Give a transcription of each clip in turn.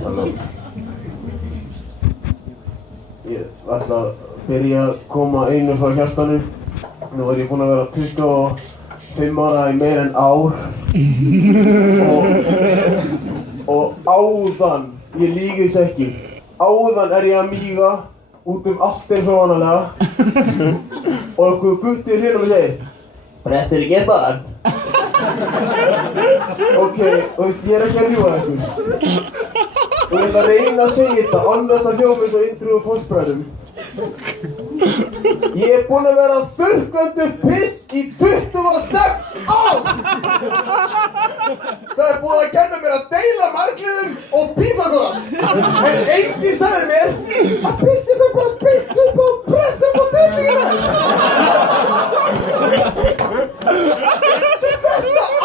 Halló. Ég ætla að byrja að koma einu frá hjartanu. Nú er ég búinn að vera 25 ára í meira en ár. Og áðan, ég líki þess ekki, áðan er ég að míga út allt eins og vanalega. Og einhver gutti hérna og segir, brettir ekki eitthvað? Ok, og veist, ég er ekki að ljúga ykkur. Og ég ætla að reyna að segja þetta án þess að hljóma eins og Indriði fóstbræðrum. Ég er búinn að vera þurrkandi piss í 26 ár! Það er búið að kenna mér að deila margliðum og Pýþagóras. En enginn sagði mér að pissi það bara beint upp á brettum og dillingina. Vissi þetta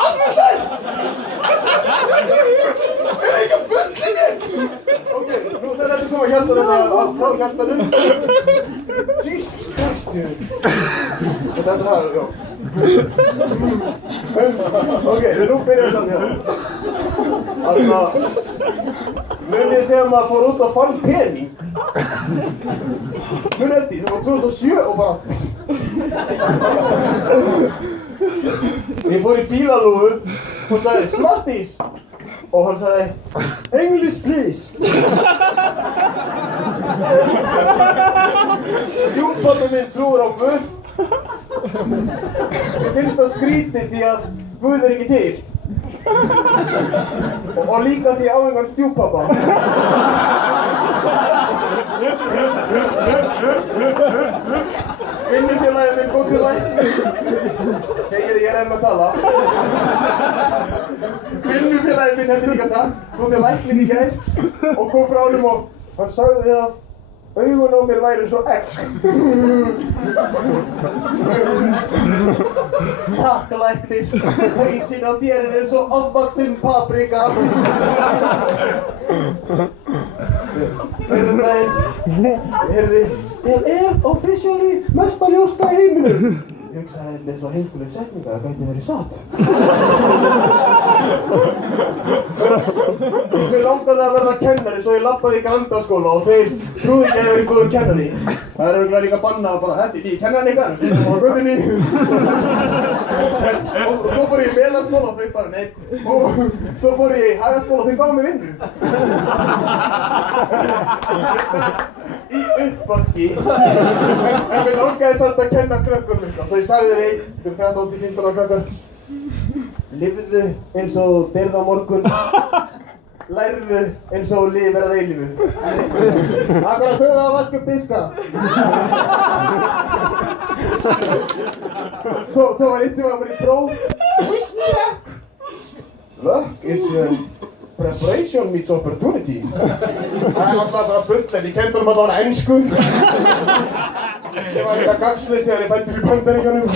allir? Er það ekki að bulli mér? Ok, nú þegar þetta koma hjartanu frá hjartanu. Jesus Christ, dude. Og þetta það, já. Ok, nú byrjar það hjá. Þarna, munið þegar maður fór út og fann pening. Munið eftir, það var 2007 og bara... Ég fór í bílalúgu og sagði, Smarties! Og hann sagði, English please! Stjúpabbi minn trúir á Guð. Mér finnst það skrítið því að Guð er ekki til. Og líka því á einhvern stjúppabba. Vinnufélaginn minn fór til læknis. Ég er enn að tala. Vinnufélaginn minn hefði líka satt, fór til læknis í gær og kom frá honum og hann sagði að augun á mér væri svo egg. Takk læknir, hausinn á þér er eins og ofvaxin paprika. Heyrðu, ég er officially mesta ljóska í heiminum. Ég hugsaði þetta er svo heimskuleg setninga, það gæti verið satt. Mér langaði að verða kennari svo ég labbaði í Grandaskóla og þeir trúði ekki að ég verið góður kennari. Það er örugglega líka bannað bara, þetta er nýi kennarinn ykkar, þetta er bara göðinni. Og svo fór ég í Melaskóla og þau bara nei. Og svo fór ég í Hagaskóla og þau gáðu mig vinnu. Í uppvaski. En mér langaði samt að kenna krökkunum eitthvað. Svo ég sagði þeim, þau 13-15 ára krakkar, lifðu eins og þú deyrð á morgun, lærðu eins og þú lifir að eilífu. Akkur að höfða að vaska upp diska. Svo var eitt sem var bara í próf. Wish me luck. Luck is preparation meets opportunity. Það er alltaf bara bull en ég kenndi honum allavega ensku. Ég var eitthvað gagnslaus þegar ég fæddur í Bandaríkjunum.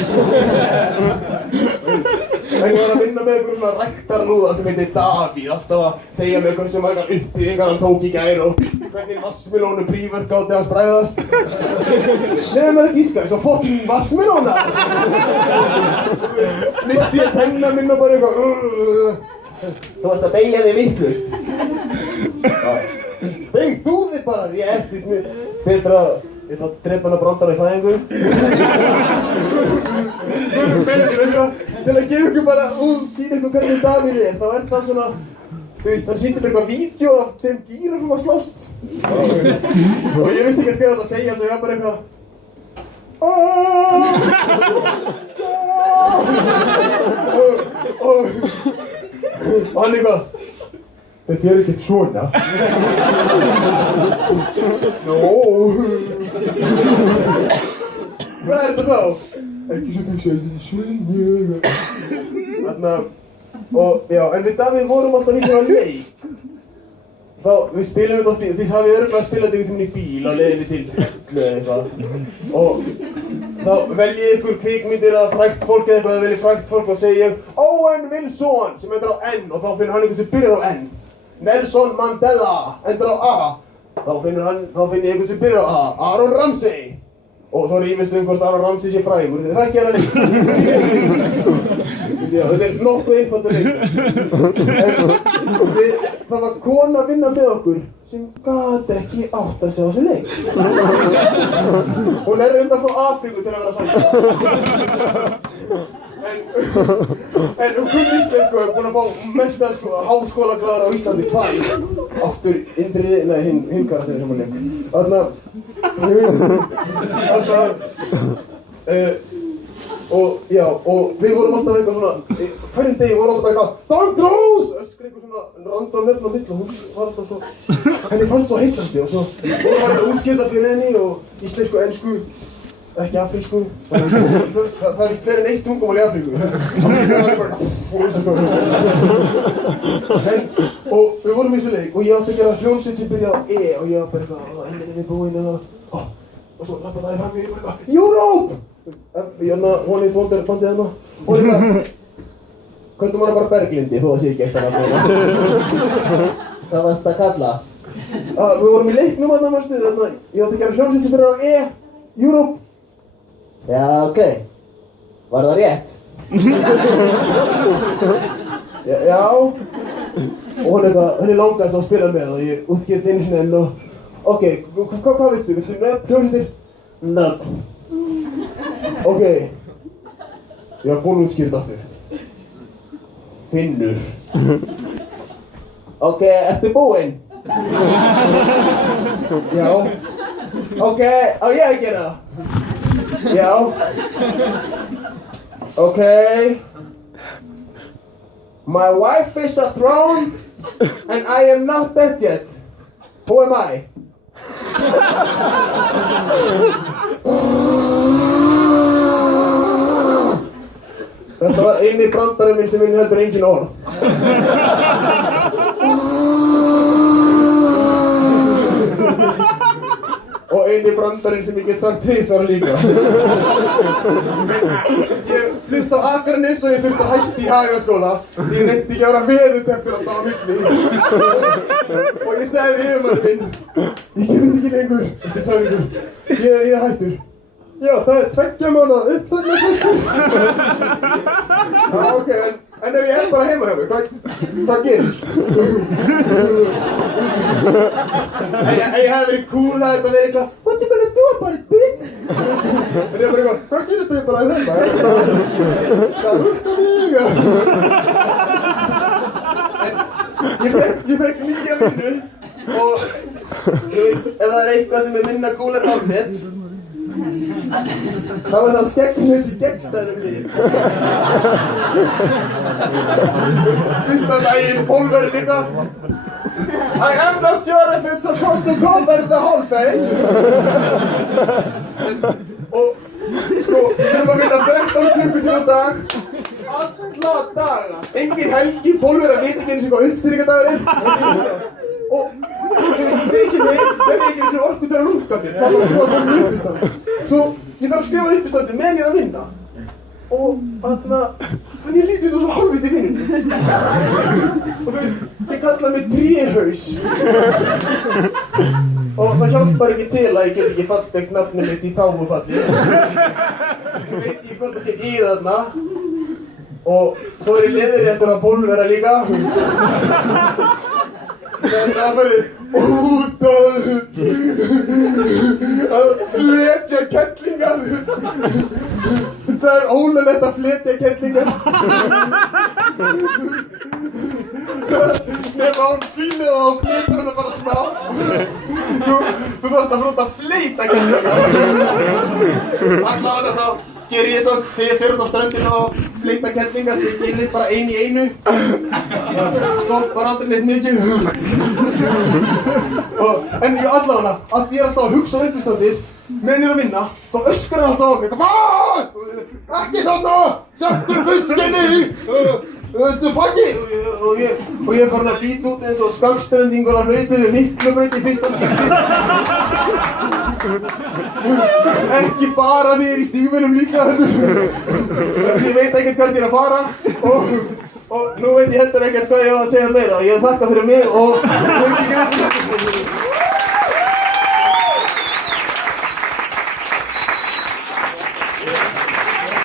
En ég var að vinna með einhver svona ræktarlúða sem heitir Davíð, alltaf að segja mér eitthvað sem var eitthvað uppbyggingar hann tók í gær og hvernig vassmelónu príverkátti hans bræðast. Nefnum maður að gíska, eins og fucking vassmelóna! Listi ég penna minn og bara eitthvað Þú varst að beygja þig vitlaust. Beygð þú þig bara, ég ættist mér betra Ég ætla að drepa hana brandara í fæðingu. Til að gefa ykkur bara sýna ykkur hvernig Davíð er, þá er það svona þú veist, hann sýndi mér eitthvað vídeo af þeim gíraffum að slást. Og ég vissi ekki hvað þetta segja, svo ég var bara eitthvað og hann eitthvað Þetta er ekkert svona. Nó. Hvað er þetta þá? Ekki svo þú segir svona. Þarna, og já, en við Davíð vorum alltaf í svona leik. Þá, við spilum þetta oft í, þið hafið örugglega spilað þetta einhvern tímann í bíl á leiðinni til Hellu eða eitthvað. Og þá veljið ykkur kvikmyndir eða frægt fólk eða eitthvað, eða veljið frægt fólk og segi ég Owen Wilson sem endur á N og þá finnur hann einhvern sem byrjar á N. Nelson Mandela endur á A. Þá finn ég einhvern sem byrjar á A. Aaron Ramsey. Og svo rífist við hvort Aaron Ramsey sé frægur, þið þekkið hana líka. Já, þetta nokkuð einfaldur leikur. En það var kona að vinna með okkur sem gat ekki átta sig á þessu leik. Hún undan frá Afríku til að vera sann. En hún kunni íslensku, búin að fá mesta háskólagráður á Íslandi 2. Aftur Indriði, nei hinn karakterinn sem hún leik. Og við vorum alltaf eitthvað svona, hverjum degi vorum alltaf bara eitthvað DANGRÁS! Öskri eitthvað svona random nöfn á milli og hún var alltaf svo, henni fannst svo heillandi og svo hún var eitthvað útskýrða fyrir henni og íslensku, ensku, ekki afrísku. Það víst fleiri en eitt tungumál í Afríku. Og við vorum í þessu leik og ég átti að gera hljómsveit sem byrjaði á E og ég var bara eitthvað, endin er búinn og svo lappaði það fram í bara eitthvað, Europe! One Hit Wonder bandið hérna og eitthvað köllum hana bara Berglindi þó það sé ekki eitt að nafna. Hvað varst að kalla? Við vorum í leiknum þarna, manstu, ég átti að gera hljómsveit sem byrjaði á E, Europe. Já, ok. Var það rétt? Já. Og henni langaði svo að spila með og ég útskýrði einu sinni enn og ok, hvað viltu? Viltu nöfn, hljómsveitir? Nöfn. Ok. Ég var búinn að útskýra þetta aftur. Finnur. Ok, ertu búinn? Já. Ok, á ég að gera það? Já. Ok. My wife is a throne and I am not dead yet. Who am I? Þetta var eini brandarinn minn sem heldur engin orð. Og eini brandarinn sem ég get sagt tvisvar líka. Ég flutti á Akranes og ég þurfti að hætta í Hagaskóla. Ég reyndi ekki að vera veðurtepptur alltaf á milli. Og ég sagði við yfirmaður minn, ég get ekki lengur eftir 2 vikur. Ég er hættur. Já, það er 2 mánaða uppsagnarfrestur. Já, ok, en ef ég er bara heima hjá mig, hvað gerist? Ég hef verið cool að þetta verið eitthvað What you gonna do about it, bitch? En ég bara eitthvað, hvað gerist þau bara heima? Það hurka mig. En ég fekk nýja vinnu og þú veist, ef það er eitthvað sem er minna cool en Hornet þá er það skeggnut í gegnstæðum lit. Fyrsta daginn, pólverinn eitthvað I am not sure if it's supposed to cover the whole face. Og sko, við þurfum að vinna 13 klukkutíma á dag alla daga. Engin helgi, pólverinn veit ekki eins og hvað uppstýringadagur er. Og þið ekki mig, þeir ekki eins og orku til að runga mér. Það var svo að koma með uppistand. Svo ég þarf að skrifa uppistandi meðan ég er að vinna. Og þannig ég lítið út svo hálfviti vinnunni. Og þú veist, þið kallaði mig tréhaus. Og það hjálpar ekki til að ég get ekki fallbyggt nafnið mitt í þágufalli. Ég veit ekki hvort það sé í þarna. Og svo er ég leðurréttur að pólvera líka. Þannig að farið út að fletja kettlingar. Það er ólöglegt að fletja kettlingar. Nefn án fílið á fletur hann bara smá. Þú þarft að fróta að fleita kettlingar. Allavega þá ger ég samt þegar ég fer út á ströndina og fleita kettlingar. Þegar ég lít bara ein í einu. Skoppar aldrei neitt mikið. En ég allavega, að því ég er alltaf að hugsa á uppistandið meðan ég er að vinna, þá öskrar hann alltaf á mig. Hvað? Ekki þarna! Settu fiskinni! Þú fangi! Og ég er farin að líta út eins og skagstrendingur að hlaupið við Miklubraut í fyrsta skipti. Ekki bara því ég er í stígvélum líka. Ég veit ekkert hvert ég er að fara. Og nú veit ég heldur ekkert hvað ég á að segja meira. Ég þakka fyrir mig og